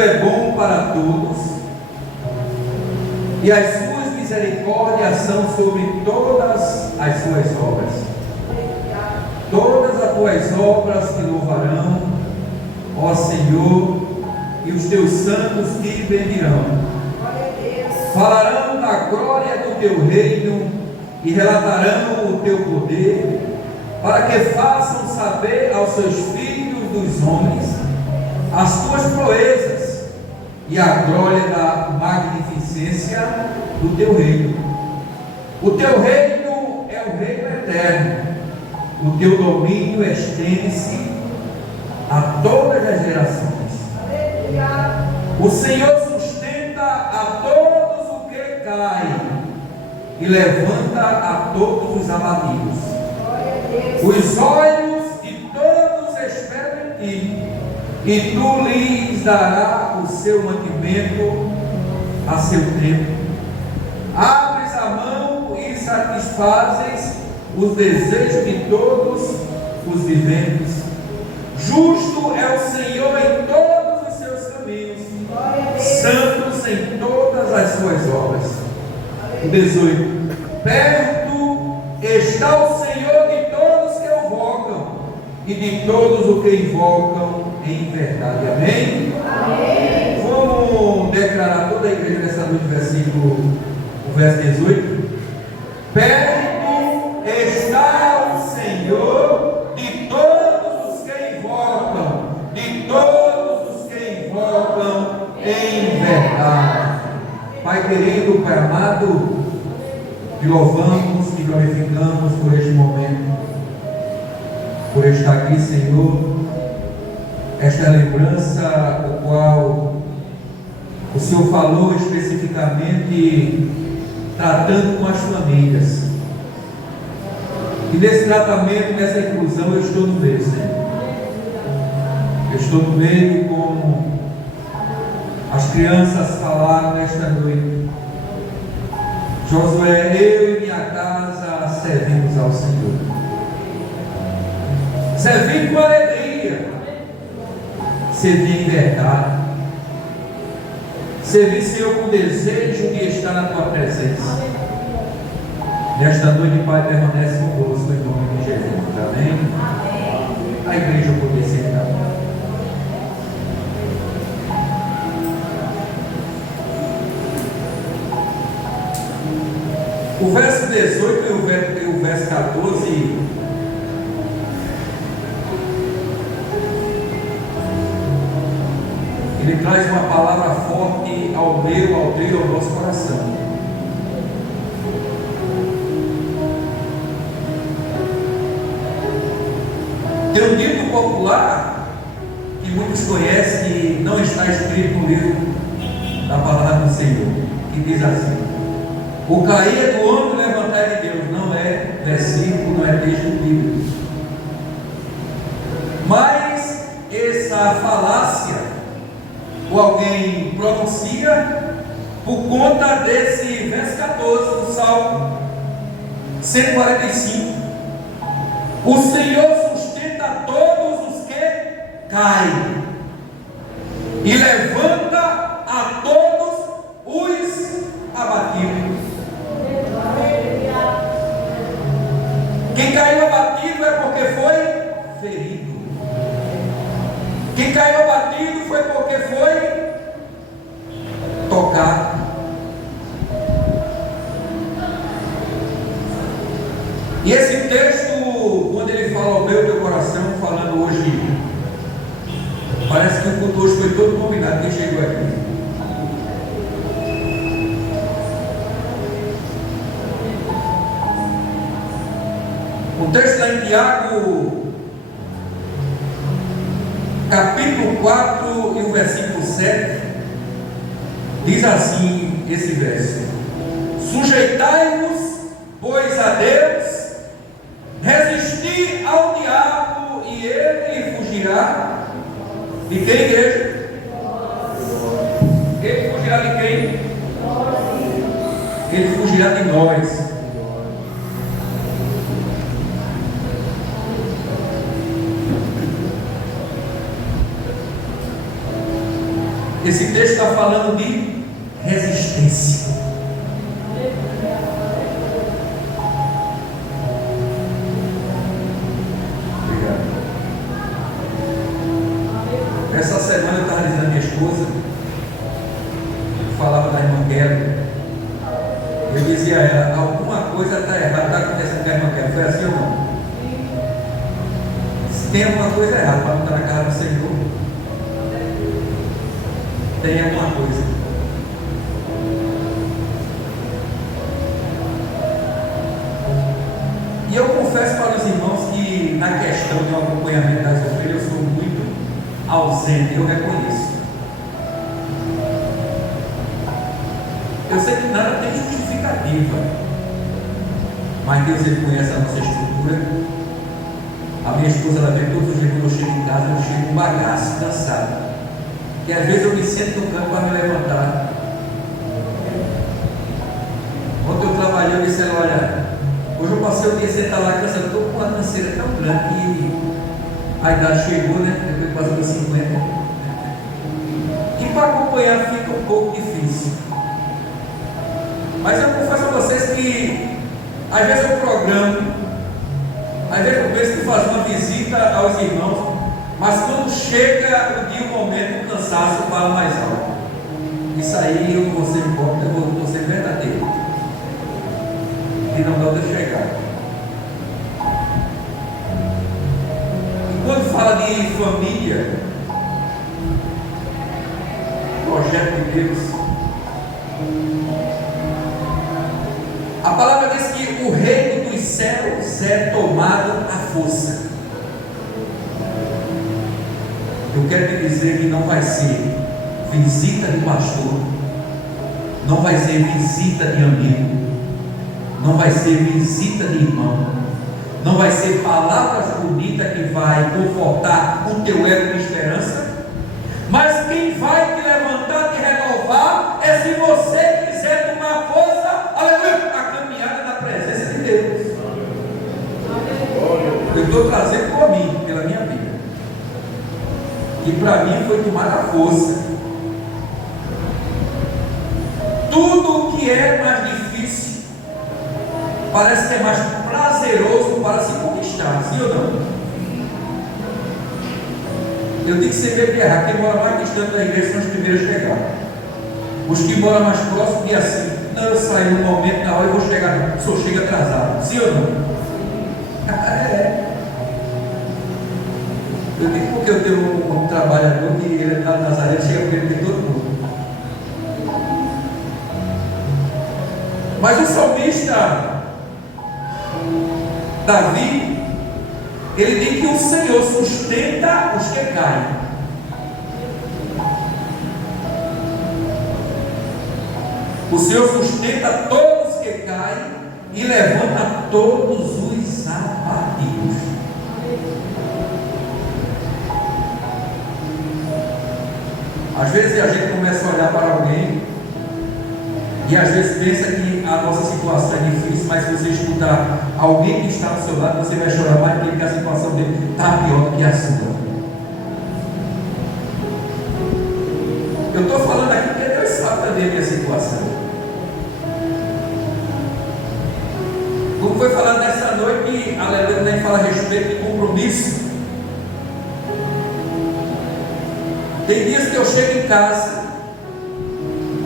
Senhor é bom para todos, e as suas misericórdias são sobre todas as suas obras. Todas as tuas obras te louvarão, ó Senhor, e os teus santos te bendirão. Falarão da glória do teu reino e relatarão o teu poder, para que façam saber aos seus filhos dos homens as tuas proezas e a glória da magnificência do teu reino. O teu reino é o reino eterno, o teu domínio estende-se a todas as gerações. O Senhor sustenta a todos o que cai e levanta a todos os abatidos. Os olhos de todos esperam em ti, e tu lhes darás o seu mantimento a seu tempo. Abres a mão e satisfazes os desejos de todos os viventes. Justo é o Senhor em todos os seus caminhos, santos em todas as suas obras. 18. Perto está o Senhor de todos que o invocam, e de todos os que invocam em verdade. Amém? Amém. Vamos declarar toda a igreja nessa noite, o verso 18. Perto está o Senhor de todos os que invocam, de todos os que invocam em verdade. Pai querido, Pai amado, te louvamos, te glorificamos por este momento, por estar aqui, Senhor. Esta lembrança, o qual o Senhor falou especificamente tratando com as famílias. E nesse tratamento, nessa inclusão, eu estou no meio, Senhor. Eu estou no meio como as crianças falaram nesta noite. Josué, eu e minha casa servimos ao Senhor. Servir com alegria, servir em verdade, servir, Senhor, com desejo de estar na tua presença. Nesta noite, Pai, permanece conosco em nome de Jesus. Amém? A igreja poder sentar. O verso 18 e o verso 14 ele traz uma palavra forte ao meu, ao teu, ao nosso coração. Tem um dito popular que muitos conhecem, que não está escrito no livro da palavra do Senhor, que diz assim: o cair é do homem, o levantar é de Deus. Não é versículo, não é texto bíblico. Mas essa falácia, ou alguém pronuncia por conta desse verso 14 do Salmo 145. O Senhor sustenta todos os que caem e levanta a todos os abatidos. Quem caiu abatido é porque foi ferido. Quem caiu abatido foi porque foi tocado. E esse texto, quando ele fala ao meu teu coração, falando hoje, parece que o culto hoje foi todo combinado, quem chegou aqui. O texto lá em Tiago, capítulo 4 e o versículo 7, diz assim esse verso: sujeitai-vos, pois, a Deus, resistir ao diabo e ele fugirá de quem, igreja? Ele fugirá de quem? Ele fugirá de nós. Esse texto está falando de resistência. Obrigado. Essa semana eu estava dizendo à minha esposa, eu falava da irmã Kelly, eu dizia a ela, alguma coisa está errada, está acontecendo com a irmã Kelly. Foi assim ou não? Se tem alguma coisa errada para não estar na casa do Senhor, tem alguma coisa. E eu confesso para os irmãos que na questão do acompanhamento das ovelhas eu sou muito ausente, eu reconheço. Eu sei que nada tem justificativa, mas Deus ele conhece a nossa estrutura. A minha esposa, ela vê todos os dias quando eu chego em casa, eu chego um bagaço cansado. E às vezes eu me sento no canto para me levantar. Ontem eu trabalhei, eu disse, olha, hoje eu passei o dia sentado lá cansado, estou com uma canseira tão grande que a idade chegou, né? Depois passou dos 50. E para acompanhar fica um pouco difícil. Mas eu confesso a vocês que às vezes eu programo, às vezes eu penso que fazer uma visita aos irmãos, mas quando chega o dia, o momento, o cansaço fala mais alto. Isso aí eu vou ser embora, eu vou ser verdadeiro. E não dá outra chegada. E quando fala de família, projeto de Deus, a palavra diz que o reino dos céus é tomado à força. Eu quero te dizer que não vai ser visita de pastor, não vai ser visita de amigo, não vai ser visita de irmão, não vai ser palavras bonitas que vai confortar o teu ego de esperança, mas quem vai te levantar, te renovar, é se você quiser tomar força, aleluia, a caminhada na presença de Deus. Eu estou trazendo por mim, pela minha vida, que para mim foi tomada a força. Tudo que é mais difícil parece que é mais prazeroso para se conquistar, sim ou não? Eu tenho que sempre errar. Quem mora mais distante da igreja são os primeiros a chegar. Os que moram mais próximos dizem assim, não, eu saio no momento, na hora eu vou chegar, não. O senhor chega atrasado, sim ou não? Eu digo porque eu tenho um trabalhador que ele está na Nazaré, chega primeiro de todo mundo. Mas o salmista Davi, ele diz que o Senhor sustenta os que caem. O Senhor sustenta todos que caem e levanta todos os abatidos. Às vezes a gente começa a olhar para alguém e às vezes pensa que a nossa situação é difícil, mas se você escutar alguém que está ao seu lado, você vai chorar mais porque a situação dele está pior do que a sua. Eu estou falando aqui porque Deus sabe também a minha situação. Como foi falado nessa noite, aleluia, nem fala a respeito de compromisso. Tem dias que eu chego em casa,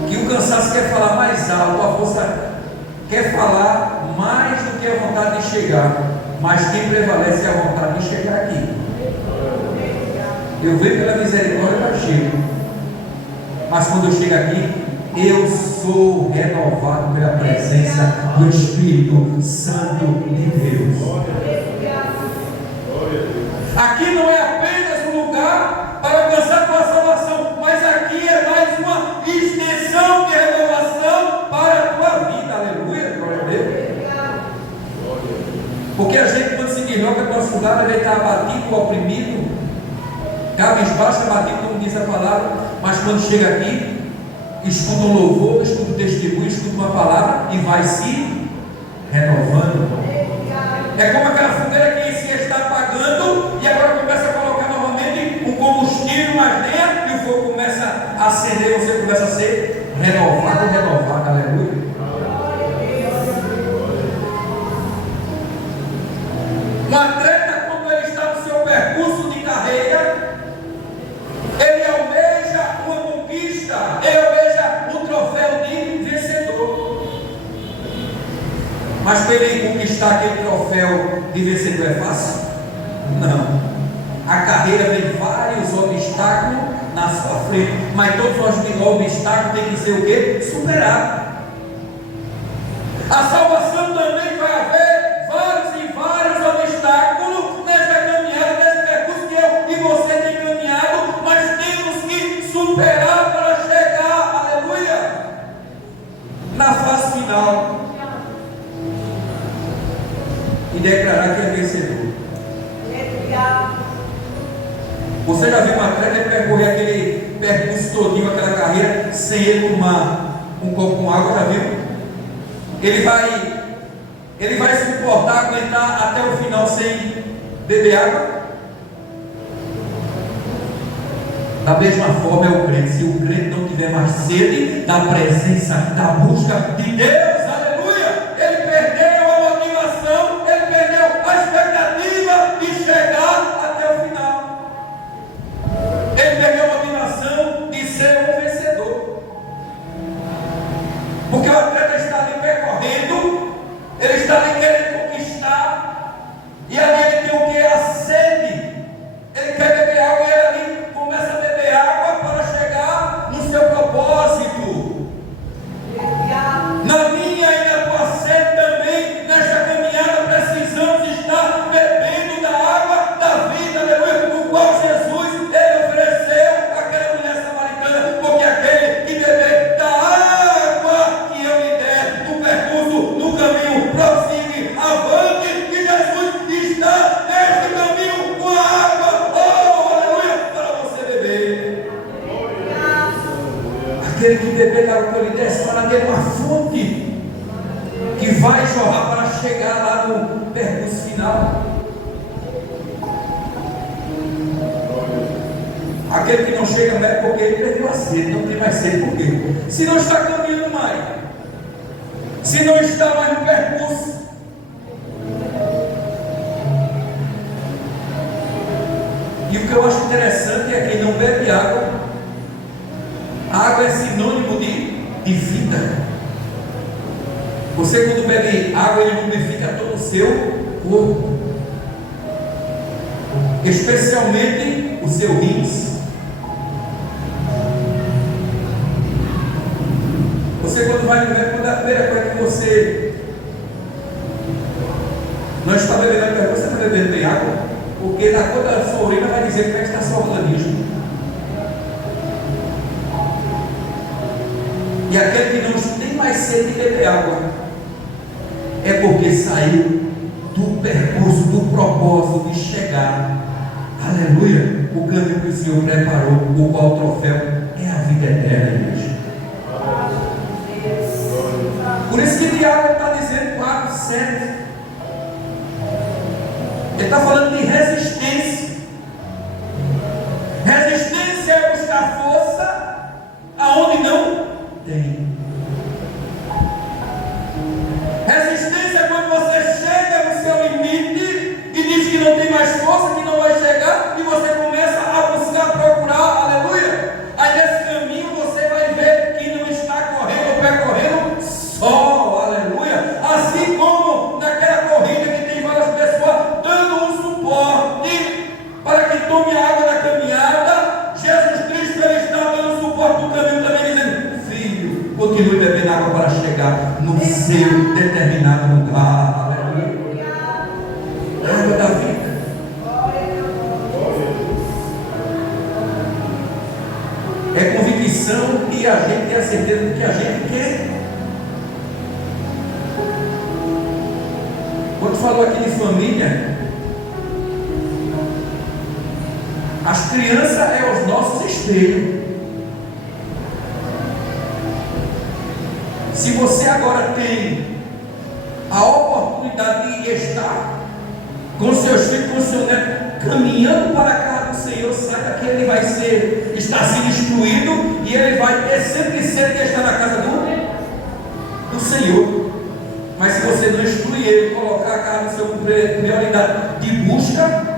que o cansaço quer falar mais alto, a força quer falar mais do que a vontade de chegar, mas quem prevalece é a vontade de chegar aqui. Eu venho pela misericórdia da chego, mas quando eu chego aqui, eu sou renovado pela presença do Espírito Santo de Deus. Aqui não é apenas um lugar para alcançar tua salvação, mas aqui é mais uma extensão de renovação para a tua vida. Aleluia, glória a Deus. Porque a gente, quando se desloca para o nosso lugar, deve estar abatido, oprimido, cabisbaixo, abatido, como diz a palavra, mas quando chega aqui, escuta um louvor, escuta um testemunho, escuta uma palavra e vai se renovando. É como aquela fogueira que se está apagando e agora começa a colocar novamente o combustível mais dentro e o fogo começa a acender, você começa a ser renovado, aleluia. Um atleta, quando ele está no seu percurso de carreira, ele almeja uma conquista, ele almeja um troféu de vencedor. Mas para ele conquistar aquele troféu de vencedor é fácil? Não. A carreira tem vários obstáculos na sua frente, mas todos os obstáculos têm que ser o quê? Superado. A salvação também vai haver vários e vários obstáculos nesta caminhada, nesse percurso que eu e você tem caminhado, mas temos que superar para chegar, aleluia, na fase final e declarar que é vencedor. Você já viu um atleta percorrer aquele percurso todinho, aquela carreira, sem ele tomar um copo com água? Já viu? Ele vai se suportar, aguentar até o final sem beber água? Da mesma forma é o crente. Se o crente não tiver mais sede da presença, da busca de Deus, aleluia, ele perdeu a motivação, ele perdeu a expectativa de chegar até o final. Ele perdeu a motivação de ser um vencedor. Porque o atleta está ali percorrendo, ele está ali querendo conquistar, e ali ele tem o que? A sede. Ele quer beber água e ele ali começa a beber água para chegar no seu propósito. Na minha e na tua sede também, nesta caminhada, precisamos estar bebendo da água da vida, aleluia, o qual Jesus ele ofereceu àquela mulher samaritana, porque aquele que beber da água que eu lhe der, no percurso, no caminho, prossiga, avante, que Jesus está neste caminho com a água, oh, aleluia, para você beber. Aquele que beber da água que eu lhe der, para ter uma fonte que vai jorrar para chegar lá no percurso final. Aquele que não chega mais é porque ele perdeu a sede, não tem mais sede. Por quê? Se não está caminhando mais, se não está mais no percurso. E o que eu acho interessante é que não bebe água. A água é sinônimo de vida. Você, quando bebe água, ele lubrifica todo o seu corpo, especialmente o seu rins. Você, quando vai no médico, a primeira coisa que você não está bebendo água, você está bebendo bem água, porque na cor da sua urina vai dizer como é que está seu organismo. E aquele que não tem mais sede de beber água é porque saiu do percurso, do propósito de chegar, aleluia, o caminho que o Senhor preparou, o qual o troféu é a vida eterna, igreja. Por isso que Tiago está dizendo 4:7. Ele está falando de resistência. Resistência é buscar força aonde não tem. Resistência é quando você chega no seu limite e diz que não tem mais força, que não vai chegar, e você começa a buscar, procurar, aleluia. Aí nesse caminho você vai ver que não está correndo, percorrendo só, aleluia. Assim como naquela corrida que tem várias pessoas dando um suporte para que tome água na caminhada, Jesus Cristo ele está dando suporte no caminho também, dizendo: filho, continue bebendo água para chegar no seu determinado lugar, aleluia. Água da vida. É convicção e a gente tem a certeza do que a gente quer. Quando falou aqui de família, as crianças é os nossos espelhos. Se você agora tem a oportunidade de estar com seus filhos, com seu neto, caminhando para a casa do Senhor, saiba que ele vai estar sendo instruído e ele vai ter sempre sede de estar na casa do Senhor. Mas se você não excluir ele, colocar a casa do Senhor como prioridade de busca,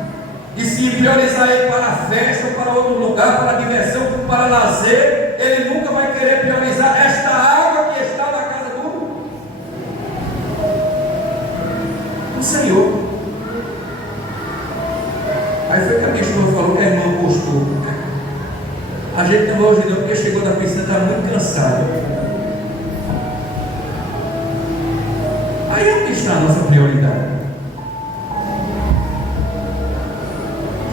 e se priorizar ele para a festa, para outro lugar, para a diversão, para lazer, ele nunca vai querer priorizar esta água que está na casa do Senhor. Aí foi que a minha esposa falou que a irmã postou. A gente não vai hoje não, porque chegou da piscina, está muito cansado. Aí onde está a nossa prioridade?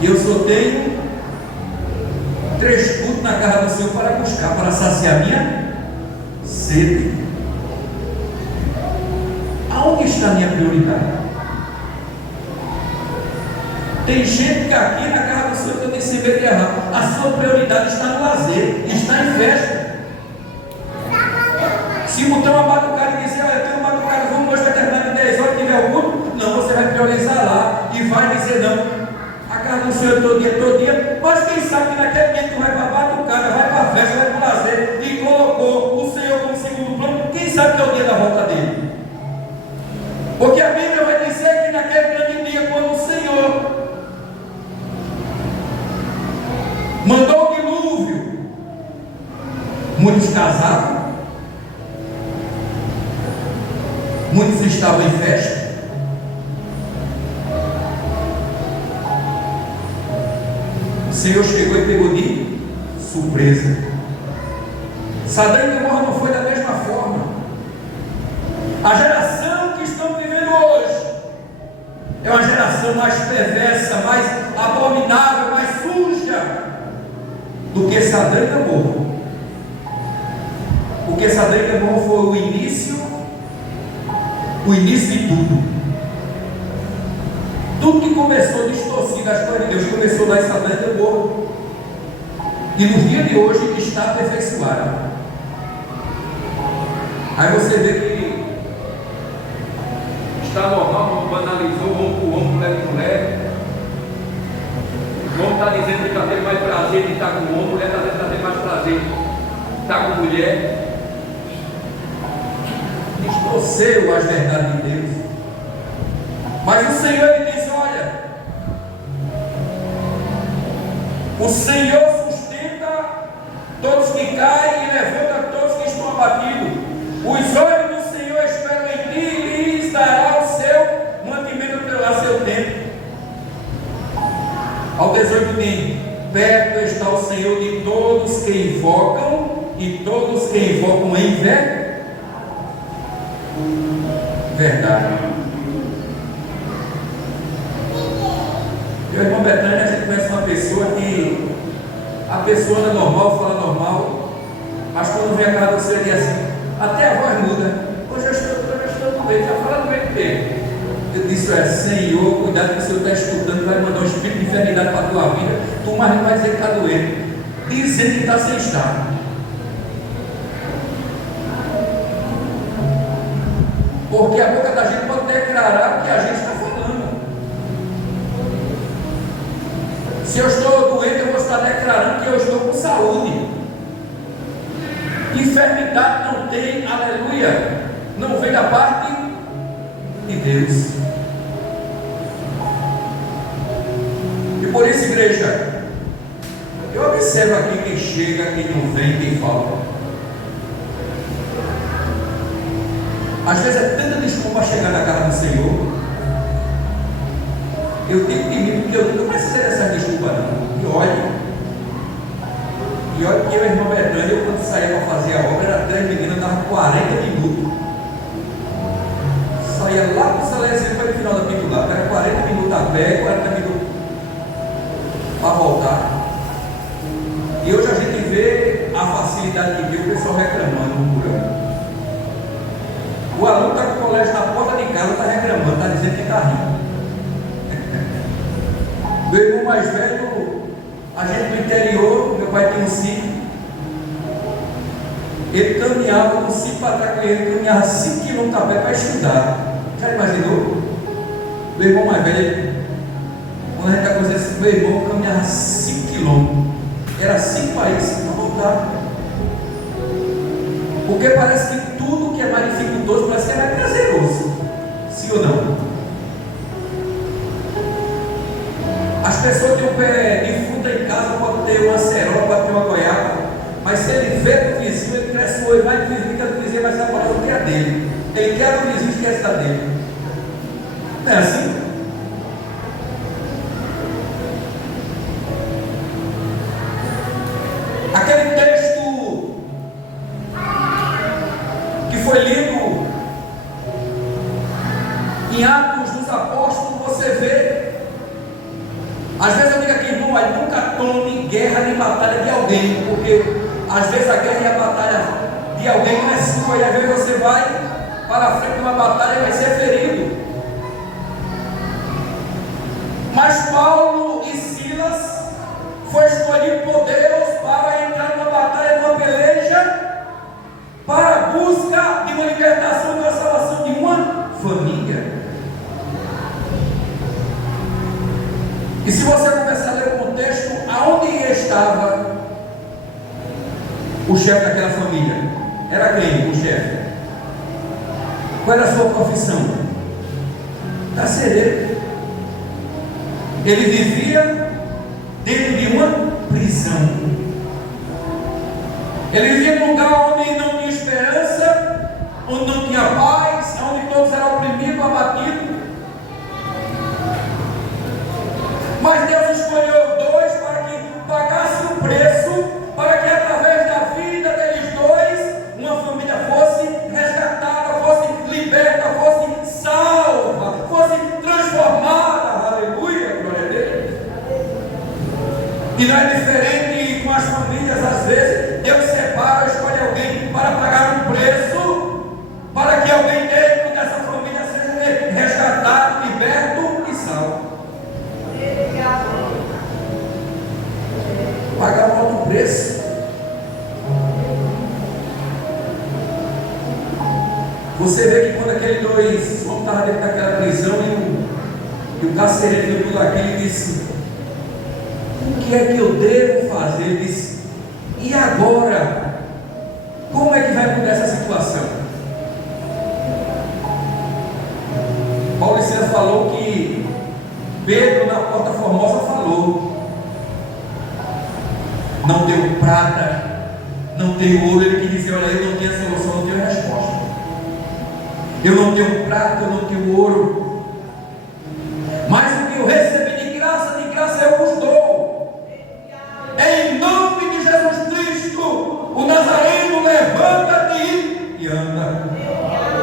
E eu só tenho 3 cultos na casa do Senhor para buscar, para saciar minha sede. Aonde está a minha prioridade? Tem gente que aqui na casa do Senhor, que eu tenho esse medo de errar, a sua prioridade está no lazer, está em festa. Se botar uma batucada e dizer, olha, eu tenho uma batucada, vamos hoje, vai terminar em 10 horas, tiver o culto, não, você vai priorizar lá e vai dizer não. A casa do Senhor todo dia, mas quem sabe que naquele dia tu vai para a batucada, vai para a festa, vai para o lazer e colocou o Senhor como segundo plano, quem sabe que é o dia da volta dele? Porque a Bíblia vai dizer que naquele grande dia, quando o Senhor mandou o dilúvio, muitos casavam, muitos estavam em festa. O Senhor chegou e pegou de surpresa. Sodoma e Gomorra não foi da mesma forma. A geração que estão vivendo hoje é uma geração mais perversa, mais abominável, mais suja do que Sodoma e Gomorra. Porque Sodoma e Gomorra foi o início de tudo. Tudo que começou distorcido, a história de Deus começou lá em Sodoma e Gomorra. E nos dias de hoje está aperfeiçoado. Aí você vê que está normal, como banalizou o homem, mulher. O homem está dizendo que está tendo mais prazer de estar com o homem, a mulher está dizendo que está tendo mais prazer de estar com mulher. Distorceu as verdades de Deus. Mas o Senhor, ele diz, olha, o Senhor sustenta todos que caem e levanta todos que estão abatidos. Os olhos do Senhor esperam em ti e lhes dará o seu mantimento a seu tempo. Ao 18 diz, perto está o Senhor de todos que invocam, e todos que invocam em verdade. Meu irmão Betânia, a gente conhece uma pessoa que a pessoa anda normal, fala normal, mas quando vem a casa do Senhor, diz assim, até a voz muda. Hoje eu estou doente, está falando doente mesmo. Eu disse, Senhor, cuidado que o Senhor está escutando, vai mandar um espírito de enfermidade para a tua vida, tu mais não vai dizer que está doente, dizendo que está sem estar. Porque a boca da gente pode declarar o que a gente está falando. Se eu estou doente, eu vou estar declarando que eu estou com saúde. Enfermidade não tem, aleluia, não vem da parte de Deus. E por isso, igreja, eu observo aqui quem chega, quem não vem, quem falta. Às vezes é tanta desculpa chegar na casa do Senhor. Eu tenho que mim, porque eu nunca precisei dessa desculpa não. E olha que eu, irmão Betânia, eu quando saía para fazer a obra, era 3 meninas, dava 40 minutos. Saía lá para o Salesiano para o final da Pintura, era 40 minutos a pé, 40 minutos para voltar. E hoje a gente vê a facilidade que deu, o pessoal reclamando, murmurando. O aluno está com o colégio na porta de casa, está reclamando, está dizendo que está rindo. Meu irmão mais velho, a gente no interior, meu pai tinha um sítio. Ele caminhava com 5 para trás com ele, caminhava 5 km a pé para estudar. Já imaginou? Meu irmão mais velho, quando a gente está conversando, meu irmão caminhava 5 km. Era 5 para ir, 5 para voltar. Porque parece que tudo que é mais dificultoso parece que é mais prazeroso. Sim ou não? As pessoas têm um pé de fruta em casa, pode ter uma acerola, pode ter uma goiaba, mas se ele vê do vizinho, ele cresce o olho mais do vizinho, que do vizinho vai se aparar do que a dele. Ele quer do vizinho e esquece da dele. Não é assim? Aquele texto que foi lido em Atos dos Apóstolos, você vê. Às vezes eu digo aqui, irmão, aí nunca tome guerra nem batalha de alguém, porque às vezes a guerra e a batalha de alguém não é sua, e às vezes você vai para a frente de uma batalha e vai ser ferido. Mas Paulo e Silas foi escolhido por Deus para entrar numa batalha, numa peleja, para a busca de uma libertação e uma salvação de uma família. E se você começar a ler o contexto, aonde estava o chefe daquela família? Era quem o chefe? Qual era a sua profissão? Carcereiro. Ele vivia dentro de uma prisão. Ele vivia num lugar onde não tinha esperança, onde não tinha paz, onde todos eram oprimidos, abatidos. Mas Deus escolheu dois para que pagassem o preço, para que através da vida deles dois, uma família fosse resgatada, fosse liberta, fosse salva, fosse transformada. Aleluia, glória a Deus. E não é diferente com as famílias, às vezes, Deus separa, escolhe alguém para pagar um preço, para que alguém dentro dessa família seja resgatado, liberto e salvo. Pagar um alto preço. Você vê que quando aqueles dois homens estavam dentro daquela prisão e o carcereiro viu tudo aquilo e disse: o que é que eu devo fazer? Ele disse: e agora? Como é que vai mudar essa situação? Paulo e Silas falou que Pedro na Porta Formosa falou: não tenho prata, não tenho ouro. Ele quis dizer: olha, eu não tenho a solução, não tenho a resposta. Eu não tenho prata, eu não tenho ouro, mas o que eu recebi de graça eu vos dou. Em nome de Jesus Cristo, o Nazareno, levanta-te e anda.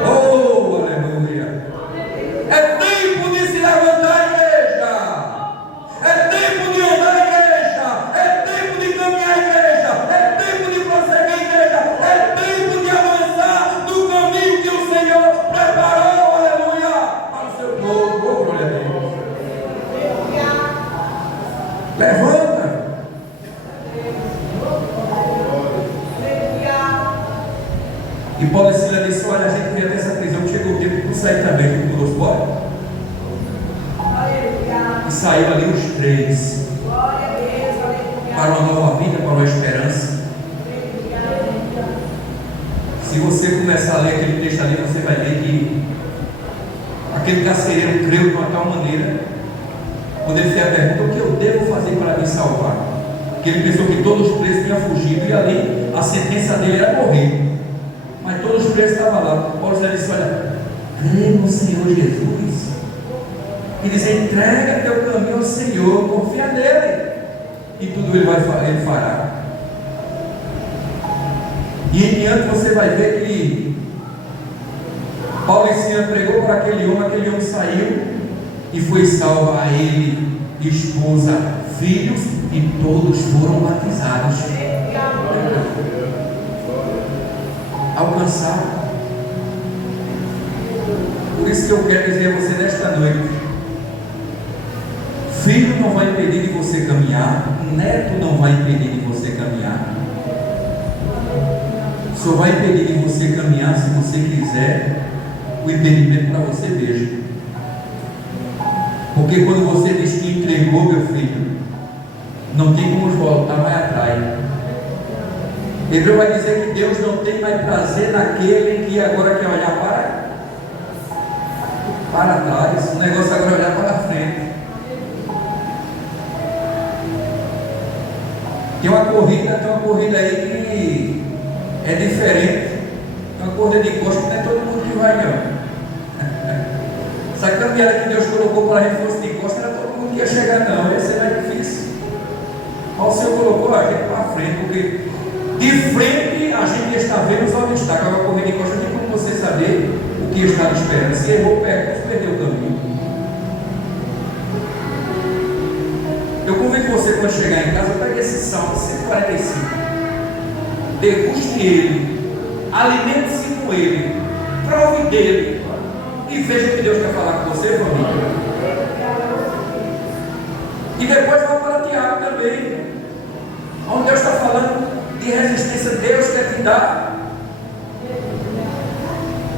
Oh, aleluia. É tempo de se levantar, igreja. É tempo de andar, igreja. É tempo de caminhar, igreja. É tempo de prosseguir, igreja. É tempo de avançar no caminho que o Senhor preparou, aleluia, para o seu povo. Oh, glória a Deus. Levanta. E Paulo e Silas disse: olha, a gente veio dessa prisão, chegou o tempo de tu sair também, tu nos bora. E saíram ali os três para uma nova vida, para uma esperança. Se você começar a ler aquele texto ali, você vai ver que aquele carcereiro creu de uma tal maneira, quando ele fez a pergunta: o que eu devo fazer para me salvar? Porque ele pensou que todos os presos tinham fugido e ali a sentença dele era morrer. Mas todos os presos estavam lá. Paulo disse: olha, crê no Senhor Jesus. E diz: entrega teu caminho ao Senhor, confia nele, e tudo ele fará. E em diante você vai ver que Paulo e Silas pregou para aquele homem saiu e foi salvo, a ele, esposa, filhos, e todos foram batizados. Alcançaram. Por isso que eu quero dizer a você nesta noite: filho não vai impedir de você caminhar, neto não vai impedir de você caminhar. Só vai impedir de você caminhar se você quiser o impedimento para você mesmo. Porque quando você diz que entregou, meu filho, não tem como voltar mais atrás. Hebreu vai dizer que Deus não tem mais prazer naquele que agora quer olhar para trás. O negócio agora é olhar para frente. Tem uma corrida aí que é diferente. Tem uma corrida de costa que não é todo mundo que vai, não. Essa caminhada que Deus colocou para a gente fosse de costa, não era todo mundo que ia chegar, não. Ia ser mais difícil. Mas o Senhor colocou a gente para frente, porque de frente a gente está vendo os obstáculos. Agora, corrida de costa, tem como você saber o que está esperando. Se errou perto, perdeu o caminho. Eu convido você, quando chegar em casa, pegue esse Salmo 145, deguste ele, alimente-se com ele, prove dele e veja o que Deus quer falar com você, família. E depois vá para Tiago também, onde Deus está falando de resistência. Deus quer te dar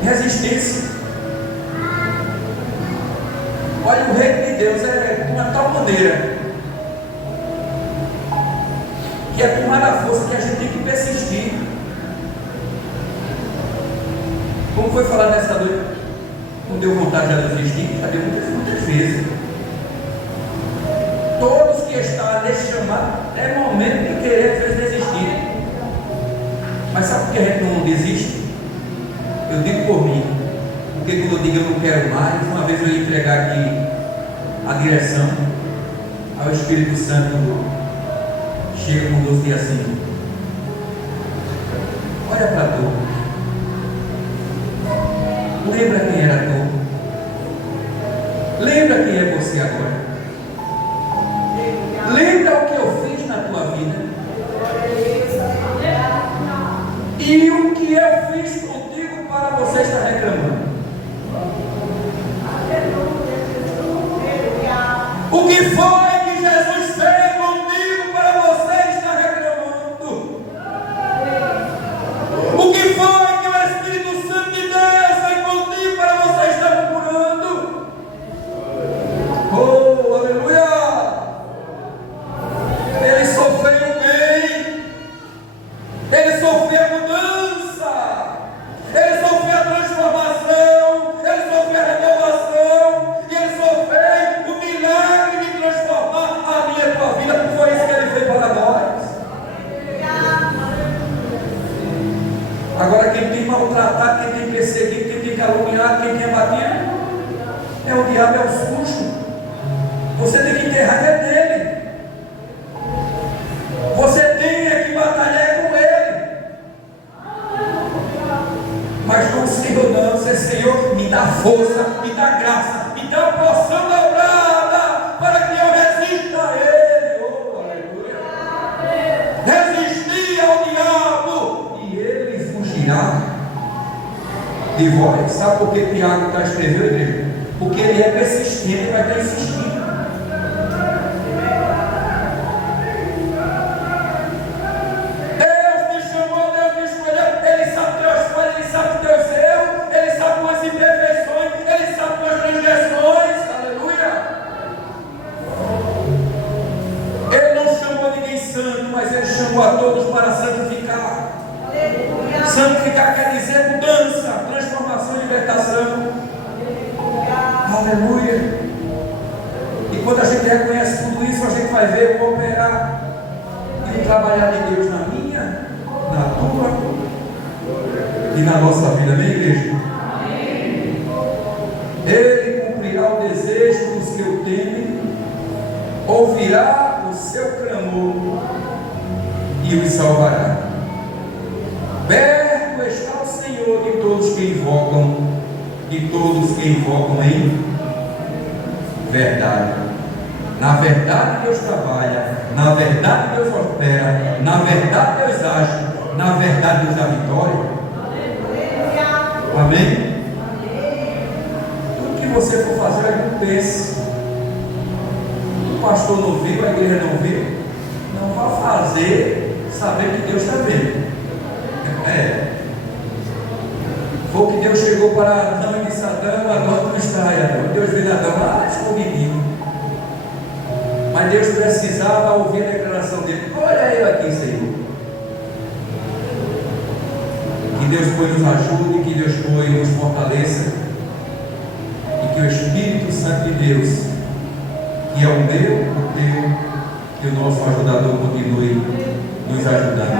resistência. Olha, o reino de Deus é de uma tal maneira que é tomar a força que a gente tem que persistir. Como foi falado nessa noite, não deu vontade de desistir, já deu muitas vezes. Todos que estão nesse chamado, é momento de querer às vezes desistir. Mas sabe por que a gente não desiste? Eu digo por mim, porque quando eu digo eu não quero mais, uma vez eu ia entregar aqui a direção ao Espírito Santo. Chega com Deus e diz assim: olha para tu, lembra quem era tu, lembra quem é você agora, lembra o que eu fiz na tua vida e o que eu fiz contigo para você estar reclamando. O que foi que Jesus fez contigo para você estar reclamando? O que foi que o Espírito Santo de Deus fez contigo para você estar murmurando? Oh, aleluia! Ele sofreu o bem, ele sofreu a mudança, ele sofreu a transformação, ele sofreu a renovação, e ele sofreu o milagre de transformar a minha e a tua vida. Foi isso que ele fez para nós. Agora, quem tem maltratado, quem tem perseguido, quem tem caluniado, quem tem batido, é o diabo, é o sujo. Você tem que ter raiva dele. Você tem que batalhar com ele. Mas com o Senhor não. Você, Senhor, me dá força, me dá graça, me dá porção dobrada para que eu resista a ele. Oh, aleluia. Resistir ao diabo e ele fugirá de vós. Sabe por que Tiago está escrevendo, igreja? Porque ele é persistente e vai estar insistindo. A todos para santificar. Aleluia. Santificar quer dizer mudança, transformação, libertação. Aleluia. E quando a gente reconhece tudo isso, a gente vai ver o operar e o trabalhar de Deus na minha, na tua e na nossa vida, amém, igreja? Amém. Ele cumprirá o desejo dos que o temem, ouvirá o seu clamor e os salvará. Perto está o Senhor de todos que invocam em verdade. Na verdade Deus trabalha, na verdade Deus opera, na verdade Deus age, na verdade Deus dá vitória. Amém? Tudo que você for fazer, não pense. O pastor não viu, a igreja não viu. Não vá fazer sabendo que Deus está vendo. Foi o que Deus chegou para Adão e disse: Adão, agora tu está aí, Adão. Deus viu Adão lá escondidinho. Mas Deus precisava ouvir a declaração dele: olha eu aqui, Senhor. Deus nos ajude, que Deus nos fortaleça, e que o Espírito Santo de Deus, que é o meu, o teu, que o nosso ajudador continue nos ajudando.